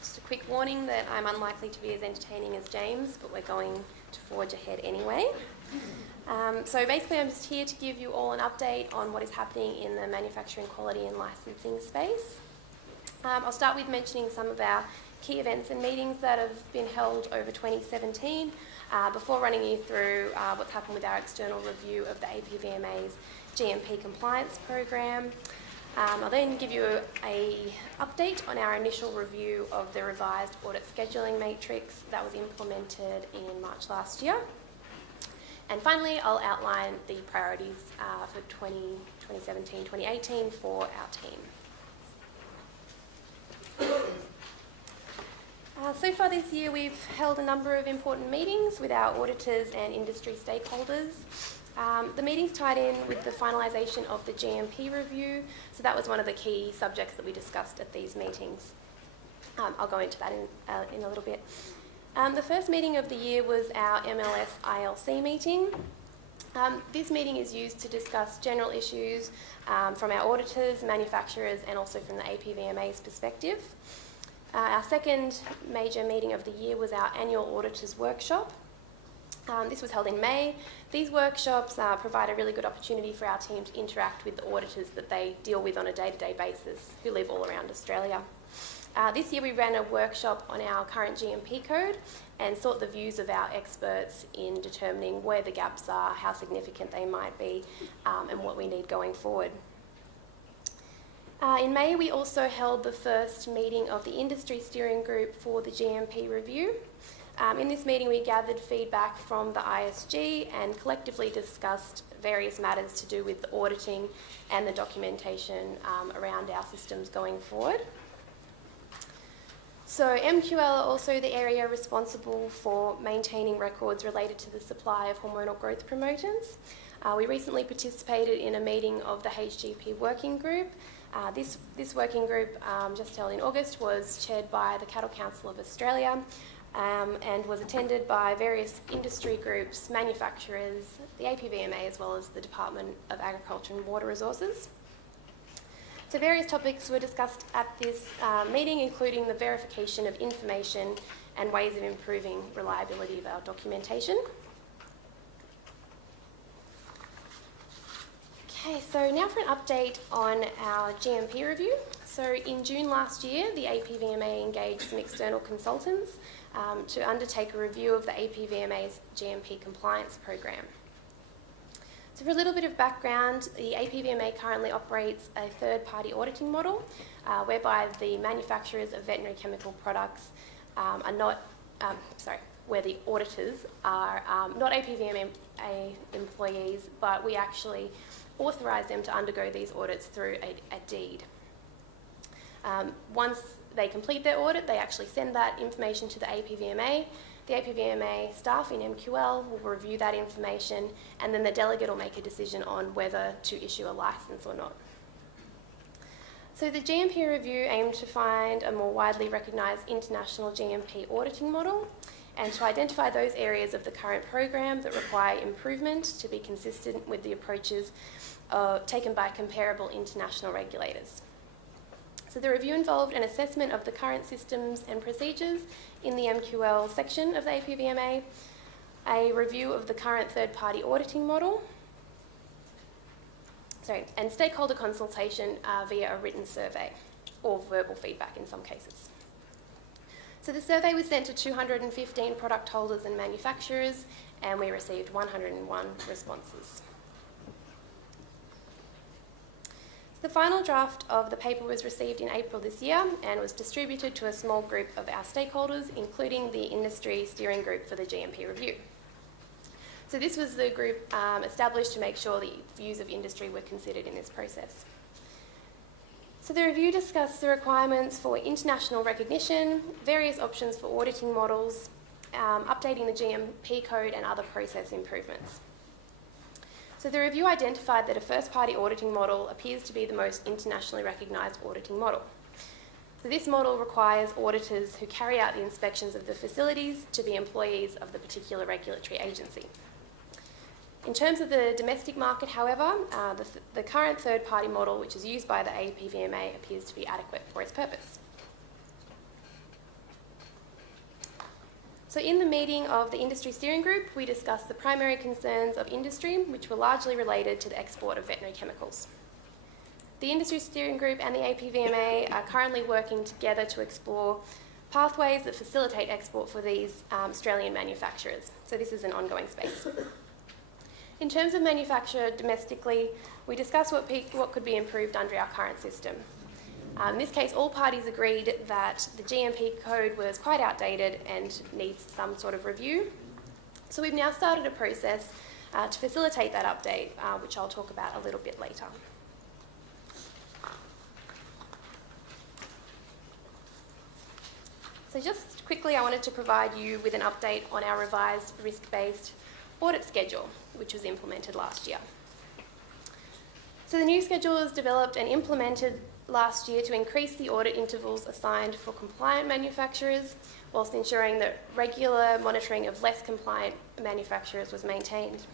Just a quick warning that I'm unlikely to be as entertaining as James, but we're going to forge ahead anyway. So basically I'm just here to give you all an update on what is happening in the manufacturing quality and licensing space. I'll start with mentioning some of our key events and meetings that have been held over 2017 before running you through what's happened with our external review of the APVMA's GMP compliance program. I'll then give you an update on our initial review of the revised audit scheduling matrix that was implemented in March last year. And finally, I'll outline the priorities for 2017-2018 for our team. So far this year, we've held a number of important meetings with our auditors and industry stakeholders. The meetings tied in with the finalisation of the GMP review, so that was one of the key subjects that we discussed at these meetings. I'll go into that in a little bit. The first meeting of the year was our MLS ILC meeting. This meeting is used to discuss general issues from our auditors, manufacturers, and also from the APVMA's perspective. Our second major meeting of the year was our annual auditors workshop. This was held in May. These workshops provide a really good opportunity for our team to interact with the auditors that they deal with on a day-to-day basis who live all around Australia. This year we ran a workshop on our current GMP code and sought the views of our experts in determining where the gaps are, how significant they might be, and what we need going forward. In May we also held the first meeting of the industry steering group for the GMP review. In this meeting we gathered feedback from the ISG and collectively discussed various matters to do with the auditing and the documentation around our systems going forward. So MQL are also the area responsible for maintaining records related to the supply of hormonal growth promoters. We recently participated in a meeting of the HGP working group. This working group, just held in August, was chaired by the Cattle Council of Australia and was attended by various industry groups, manufacturers, the APVMA, as well as the Department of Agriculture and Water Resources. So various topics were discussed at this meeting, including the verification of information and ways of improving reliability of our documentation. Okay, so now for an update on our GMP review. So in June last year, the APVMA engaged some external consultants to undertake a review of the APVMA's GMP compliance program. So for a little bit of background, the APVMA currently operates a third-party auditing model whereby the manufacturers of veterinary chemical products where the auditors are not APVMA employees, but we actually authorise them to undergo these audits through a deed. Once they complete their audit, they actually send that information to the APVMA. The APVMA staff in MQL will review that information, and then the delegate will make a decision on whether to issue a licence or not. So the GMP review aimed to find a more widely recognised international GMP auditing model and to identify those areas of the current program that require improvement to be consistent with the approaches taken by comparable international regulators. So the review involved an assessment of the current systems and procedures in the MQL section of the APVMA, a review of the current third-party auditing model, and stakeholder consultation via a written survey or verbal feedback in some cases. So the survey was sent to 215 product holders and manufacturers, and we received 101 responses. The final draft of the paper was received in April this year and was distributed to a small group of our stakeholders, including the industry steering group for the GMP review. So this was the group established to make sure the views of industry were considered in this process. So the review discussed the requirements for international recognition, various options for auditing models, updating the GMP code and other process improvements. So the review identified that a first-party auditing model appears to be the most internationally recognised auditing model. So this model requires auditors who carry out the inspections of the facilities to be employees of the particular regulatory agency. In terms of the domestic market, however, the current third-party model, which is used by the APVMA, appears to be adequate for its purpose. So in the meeting of the Industry Steering Group, we discussed the primary concerns of industry, which were largely related to the export of veterinary chemicals. The Industry Steering Group and the APVMA are currently working together to explore pathways that facilitate export for these Australian manufacturers. So this is an ongoing space. In terms of manufacture domestically, we discussed what could be improved under our current system. In this case, all parties agreed that the GMP code was quite outdated and needs some sort of review. So we've now started a process to facilitate that update, which I'll talk about a little bit later. So just quickly, I wanted to provide you with an update on our revised risk-based audit schedule, which was implemented last year. So the new schedule was developed and implemented last year to increase the audit intervals assigned for compliant manufacturers, whilst ensuring that regular monitoring of less compliant manufacturers was maintained.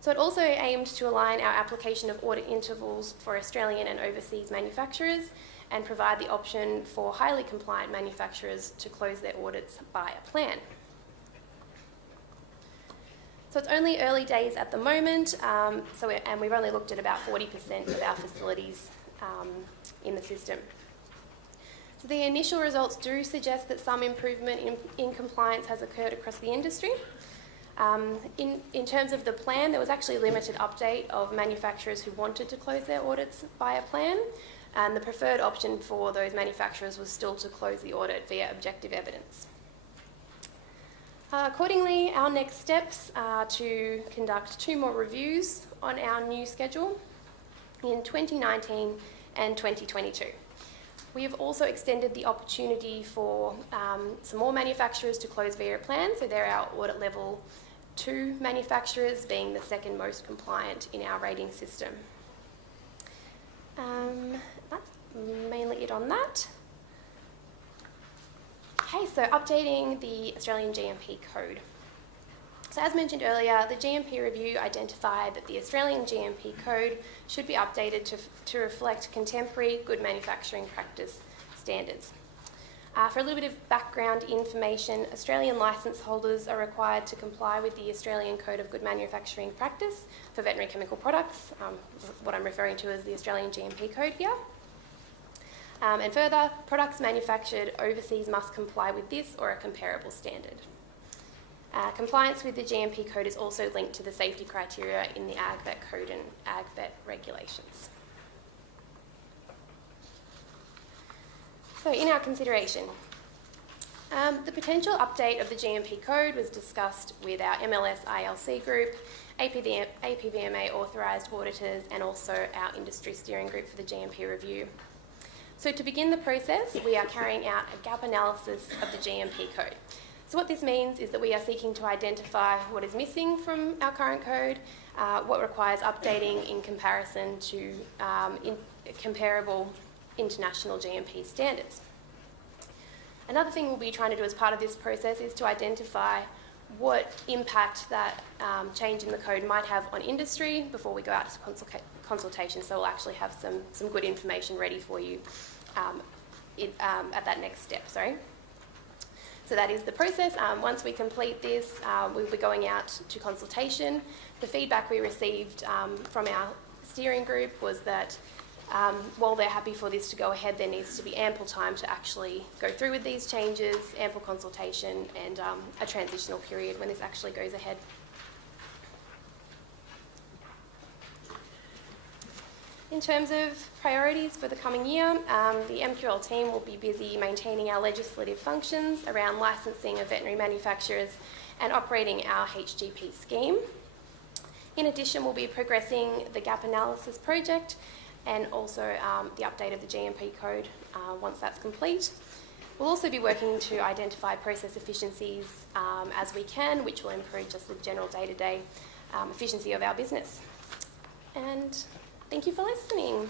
So it also aimed to align our application of audit intervals for Australian and overseas manufacturers and provide the option for highly compliant manufacturers to close their audits by a plan. So it's only early days at the moment, and we've only looked at about 40% of our facilities in the system. So the initial results do suggest that some improvement in compliance has occurred across the industry. In terms of the plan, there was actually a limited update of manufacturers who wanted to close their audits by a plan, and the preferred option for those manufacturers was still to close the audit via objective evidence. Accordingly, our next steps are to conduct 2 more reviews on our new schedule in 2019 and 2022. We have also extended the opportunity for some more manufacturers to close via a plan, so they're our audit level 2 manufacturers, being the second most compliant in our rating system. That's mainly it on that. Okay, so updating the Australian GMP code. So as mentioned earlier, the GMP review identified that the Australian GMP code should be updated to reflect contemporary good manufacturing practice standards. For a little bit of background information, Australian licence holders are required to comply with the Australian Code of Good Manufacturing Practice for veterinary chemical products, what I'm referring to as the Australian GMP code here. And further, products manufactured overseas must comply with this or a comparable standard. Compliance with the GMP code is also linked to the safety criteria in the AgVet code and AgVet regulations. So in our consideration, the potential update of the GMP code was discussed with our MLS ILC group, APVMA authorised auditors, and also our industry steering group for the GMP review. So to begin the process, we are carrying out a gap analysis of the GMP code. So what this means is that we are seeking to identify what is missing from our current code, what requires updating in comparison to comparable international GMP standards. Another thing we'll be trying to do as part of this process is to identify what impact that change in the code might have on industry before we go out to consultation. So we'll actually have some good information ready for you at that next step. So that is the process. Once we complete this, we'll be going out to consultation. The feedback we received from our steering group was that while they're happy for this to go ahead, there needs to be ample time to actually go through with these changes, ample consultation, and a transitional period when this actually goes ahead. In terms of priorities for the coming year, the MQL team will be busy maintaining our legislative functions around licensing of veterinary manufacturers and operating our HGP scheme. In addition, we'll be progressing the gap analysis project and also the update of the GMP code once that's complete. We'll also be working to identify process efficiencies as we can, which will improve just the general day-to-day efficiency of our business. And thank you for listening.